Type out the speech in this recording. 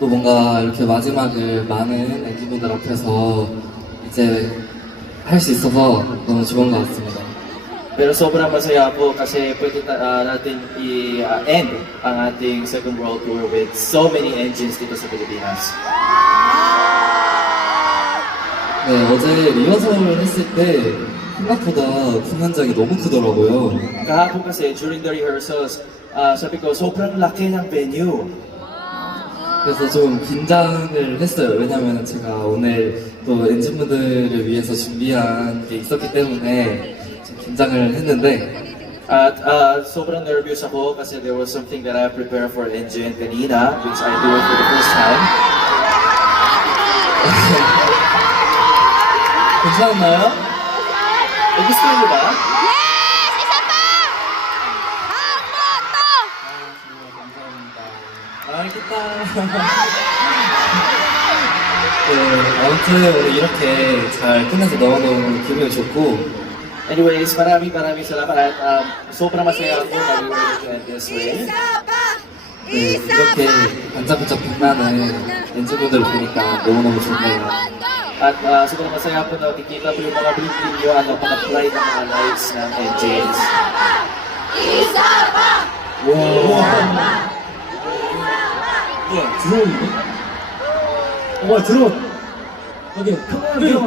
또 뭔가 이렇게 마지막을 많은 엔진분들 앞에서 이제 할 수 있어서 너무 좋은 것 같습니다. Pero sobrang masaya po kasi pwede natin i-end ang ating second world tour with so many engines dito sa Pilipinas. 네, 어제 리허설을 했을 때 생각보다 공연장이 너무 크더라고요. Kahapon kasi during the rehearsals, sabi ko sobrang laki ng venue. 그래서 좀 긴장을 했어요. 왜냐면 제가 오늘 또 엔진분들을 위해서 준비한 게 있었기 때문에 좀 긴장을 했는데 At sobrang nervous ako kasi there was something that I prepared for Engine kanina, which I do it for the first time. 괜찮나요? gusto niyo ba? Yes! Isa pa! Ang moto! 알겠다. 네, 아무튼 오늘 이렇게 잘 끝내서 너무너무 기분이 좋고 Anyways, maraming salamat at sobrang masaya ako na we were able to end this way. Isa pa! 네, 이렇게 반짝반짝 빛나는 엔진분들을 보니까 너무너무 좋네요. At sobrang masaya po na nakikita po yung mga blinking nyo, napaka-bright ng mga lights ng engines. Isa pa! 뭐야 드론인데? 뭐야 드론. 오케이 드론.